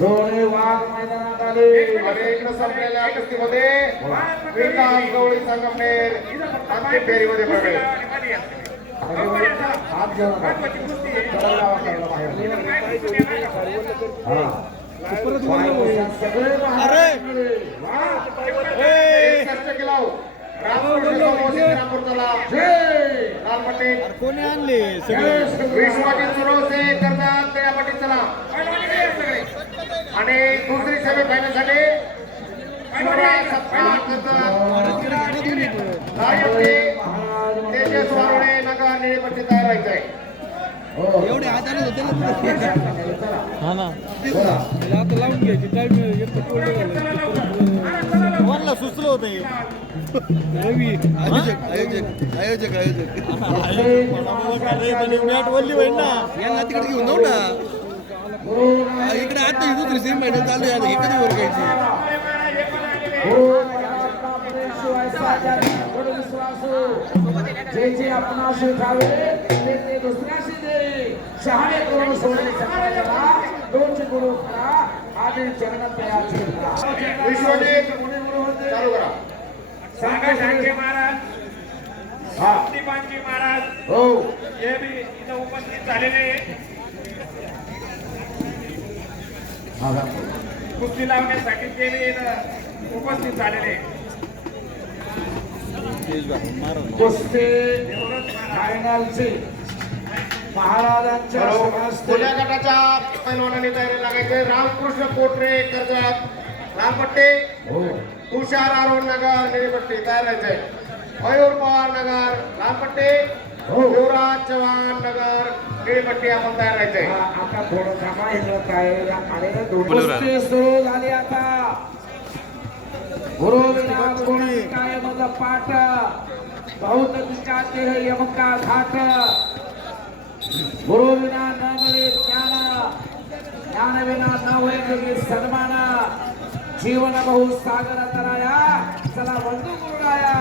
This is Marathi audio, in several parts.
दोन्ही वाघ मैदानात आले इकडे संपलेल्या कुस्तीमध्ये विकास गवळी संगमनेर अंतिम फेरीमध्ये प्रवेश. सगळे कोणी आणले? श्री विश्वाजी सुरवसे करतात त्यापट्टी चला. आणि दुसरी सेमी फायनलसाठी शिवराज सत्कार करतात लालपट्टी तेजस वारुळे नगर निळीपट्टी तयार व्हायचंय. हो एवढे हात ना हा आता लावून घ्यायची टाइम कोणाला सुचलं होतं? रवी आयोजक आयोजक आयोजक आयोजक. मॅट वल्ली होईल ना यांना तिकडे घेऊन जाऊ ना. इकडे आता ही दुसरी सेम फायनल चालू आहे. आता हे कधी वर घ्यायची? जे जे आपणाशी ठावे ते ते दुसऱ्याशी दे शहाणे करून सोडले समाजाला दोनशे गुरु करा आधी चरण तयाची विश्वजित चालू करा. सांगा शांचे महाराज हा. महाराज हो. हे बी इथं उपस्थित झालेले हा जा. कुस्ती लावण्यासाठी ते उपस्थित झालेले. कुस्ती फायनलची. महाराजांच्या खुल्या गटाच्या पैलवानांनी तयारी लागायचे. रामकृष्ण कोटरे कर्जत. लालपट्टी हो. तुषार अरुण नगर निळीपट्टी तयार व्हायचंय मयूर पवार नगर लालपट्टी हो. युवराज चव्हाण नगर निळीपट्टी आपण तयार व्हायचंय हा, आता थोडं थांबा इथं काय आलेलं दोन कुस्ती सुरू झाली आता. गुरु काय मग पाठ? बहुत हे यमका घाट. गुरु विना न मिळे ज्ञान. ज्ञान विना न होईल सन्मान. जीवन बहु सागर तराया. चला बंधू गुरुराया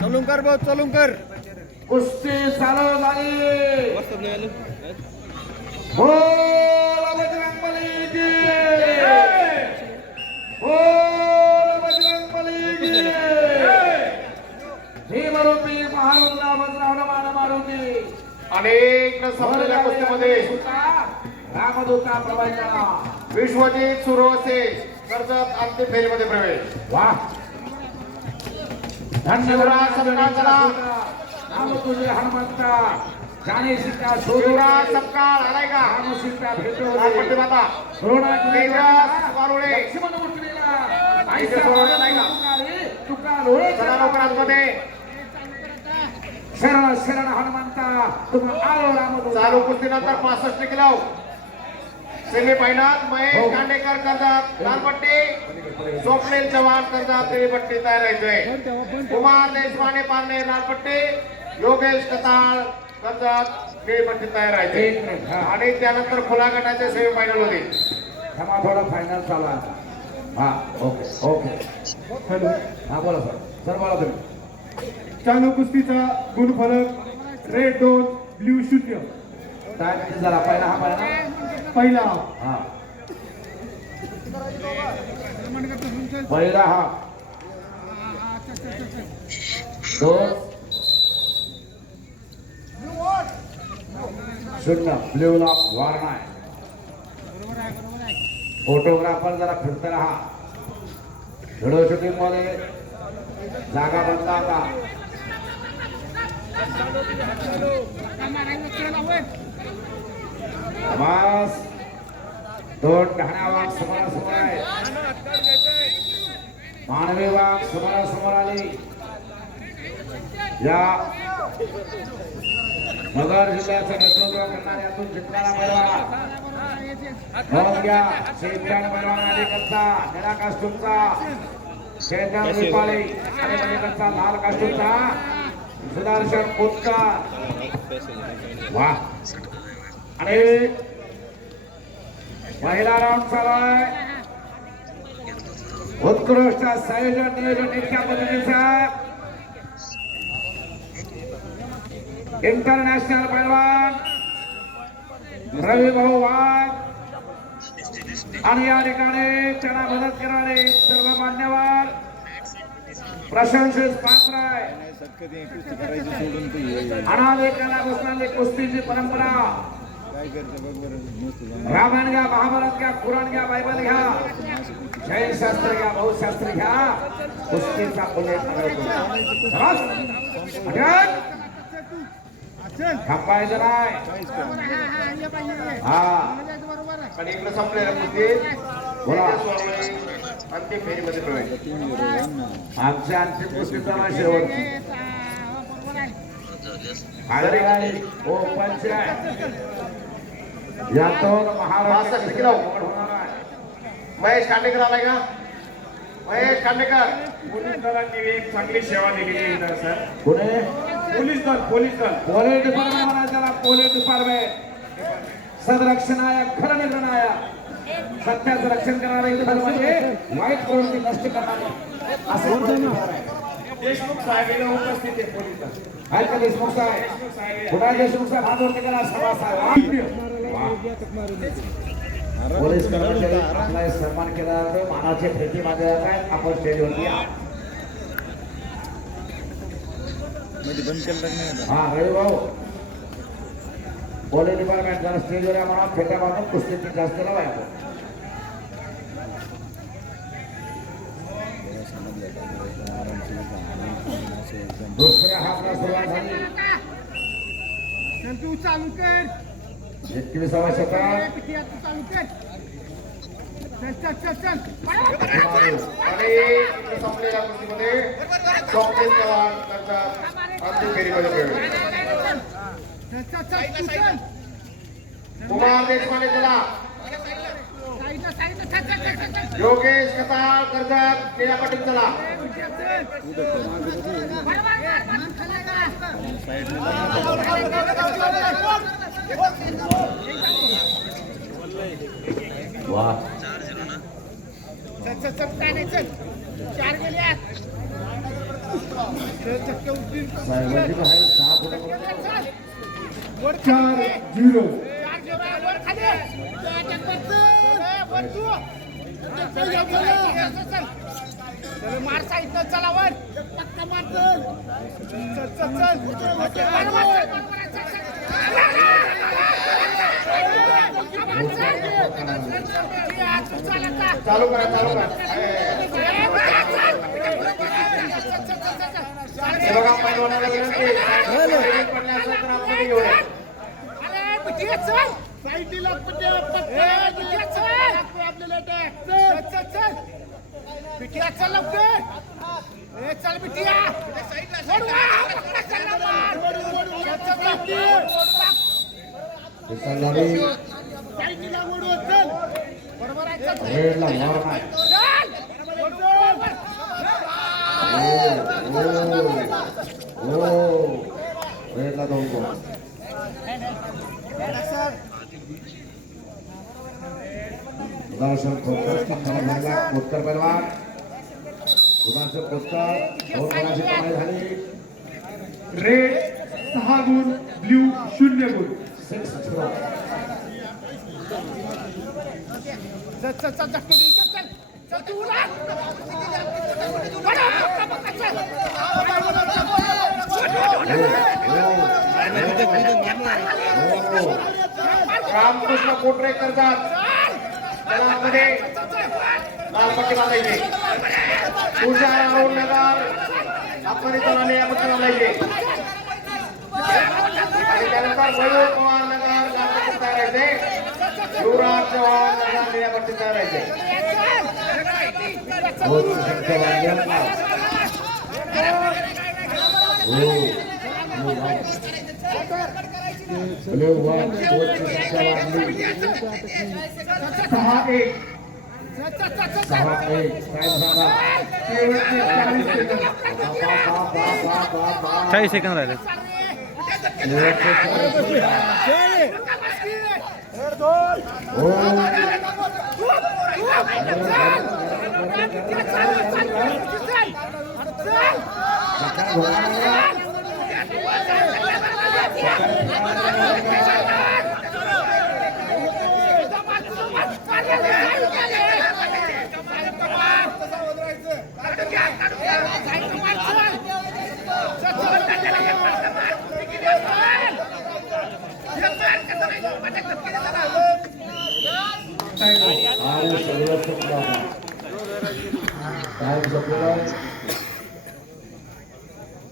चालून कर भाऊ चालून कर. कुस्ती चालू झाली नाही आलं. बोल की. बोल बजरंगबली की. भीमरूपी महारुद्रा वज्रावण मान मारुती अनेक संपलेल्या कुस्तीमध्ये रामदूता प्रवचना विश्वजित सुरवसे कर्जत अंतिम फेरीमध्ये प्रवेश. वा. शिवराज नाम तुझे हनुमंता जाणे सीता शिवराज सपकाळ आलाय का राम सीता भेटो लालपट्टी माता करुणा तेजस वारुळे. लक्ष्मण मुश्रीला इथे सोडलं नाही का? तुका लोळे चला लवकरमध्ये. शरण शरण हनुमंता तुम आलो राम चालू कुस्तीनंतर पासष्ट किलो. सेमी फायनल महेश हो. खांडेकर कर्जत लालपट्टी. स्वप्नील चव्हाण कर्जत निळीपट्टी तयार व्हायचंय कुमार देशपांडे पारणे लालपट्टी. योगेश कताळ कर्जत निळीपट्टी तयार एक व्हायचे मिनिट हा. आणि त्यानंतर खुला गटाचे सेमी फायनल होते. क्षमा थोडा फायनल चालू आहे. आता. हा ओके ओके हॅलो. हा बोला सर. सर बोला तुम्ही. चालू कुस्तीचा गुणफलक रेड दोन ब्ल्यू शून्य. काय किती झाला? पहिला हा पहिला? पहिला. हा. पहिला हा. दोन शून्य ब्ल्यूला वार नाही. फोटोग्राफर जरा फिरत राहा. व्हिडिओ शूटिंगमध्ये जागा बंद आता. बस. दोन घाण्या वाघ समोरासमोर आहे. मानवी वाघ समोरासमोर आली. या. नगर जिल्ह्याचं नेतृत्व करणाऱ्या अतुल चित्राला पैलवान नोंद घ्या शेतकऱ्या पैलवान अलीकडचा निळा कास्टूमचा चेतन नेपाळी आणि पलीकडचा लाल कास्टूमचा सुदर्शन वा. आणि पहिला राऊंड चालू आहे उत्कृष्ट संयोजन नियोजन इतक्या पद्धतीचा इंटरनॅशनल पैलवान रवी भाऊ वाघ आणि या ठिकाणी त्यांना मदत करणारे सर्व मान्यवर प्रशंसित पात्र आहे अनादे कला बसणारी कुस्तीची परंपरा रामायण घ्या महाभारत घ्या पुराण घ्या बायबल घ्या जैनशास्त्र घ्या बहुशास्त्र घ्या कुस्तीचा उल्लेख थांबायचं नाही. हा. आणि इकडे संपलेल्या कुस्ती बोला. अंतिम फेरीमध्ये प्रवेश. आमच्या अंतिम ना शेवट आहे. महेश खांडेकर आलाय का? महेश खांडेकर. पोलीस दलांनी चांगली सेवा दिलेली सर. पुणे पोलीस दल पोलीस दल. पोलीस डिपार्टमेंट म्हणा त्याला पोलीस डिपार्टमेंट सदरक्षणाय खरं निर्णय सत्याचं रक्षण करणारे इथं म्हणजे वाईट प्रवृत्ती नष्ट करणारे. असं. देशमुख साहेबांना उपस्थित आहे पोलीस दल. देशमुख साहेब. देशमुख साहेब हात वरती करा सभा साहेब. पोलीस कर्मचारी आपला सन्मान केला. जातो मानाचे जात आहेत आपण स्टेजवरती या हा रवी भाऊ. पोलीस डिपार्टमेंट जरा स्टेजवर या म्हणा. फेटा मारून कुस्ती जास्त लावाय दुसऱ्या हाफला सुरुवात झाली. तू चालू कर. एकविसावा शतक चालू कर. आणि संपलेल्या त्यांचा कुमार देशपांडे चला. योगेश कताळ कर्जत निळ्या पाटील चला. वा चल चल चल काय नाही चल. चार गेल्या चार झिरो मार चला वर पक्का मार चल चल चल चल चालू करा चालू करा आहे. हे बघा पैलवानाला विनंती फेरीत पडले असेल तर आतमध्ये घेऊन बिटिया, चल. साईडला ए, बिटिया, चल. आपल्याला अटॅक चल, चल, चल. बिटिया, चल लवकर. ए, चल बिटिया. चल ना, मार. चल, चल, चल. चालणारी साईडला ओढव चल बरोबर आहे, चल. रेडला मार नाही. चल. बरोबर. ओ. रेडला दोन गोल सुदर्शन खोतकर दोन गुणाची कमाई झाली रेड सहा गुण ब्ल्यू शून्य गुण सिक्स झिरो चल चल चल धक्के दे, चल चल चल तू रामकृष्ण कोटरे कर्जत त्याला आतमध्ये लालपट्टी बांधायची. तुषार अरुण नगर त्याला निळ्या पट्टी बांधायची आणि त्यानंतर मयूर पवार नगर लालपट्टी तयार राहायचे युवराज चव्हाण नगर पट्टी तयार राहायचे सहा एक सहा एक चाळीस सेकंद राहिले शेवटचे चाळीस सेकंद. ओ, चक्कर घोडा. चल साईडनं मार, चल. चल, चल, चल, चल, एक मार, मार. तिकीट एक मार. एक मार, कसं नाही, पटकन केलं जरा.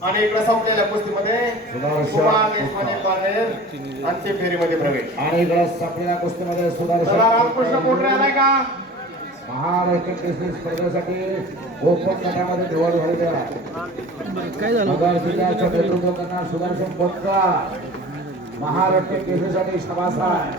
आणि इकडे संपलेल्या कुस्तीमध्ये अंतिम फेरीमध्ये प्रवेश. आणि इकडे संपलेल्या कुस्तीमध्ये चला रामकृष्ण कोटरे आलाय का? महाराष्ट्र केसरी स्पर्धेसाठी ओपन गटामध्ये निवड झालेली आहे काय झालं? नगरजिल्ह्याचं नेतृत्व करणार सुदर्शन बोटका महाराष्ट्र केसरीसाठी सभासद.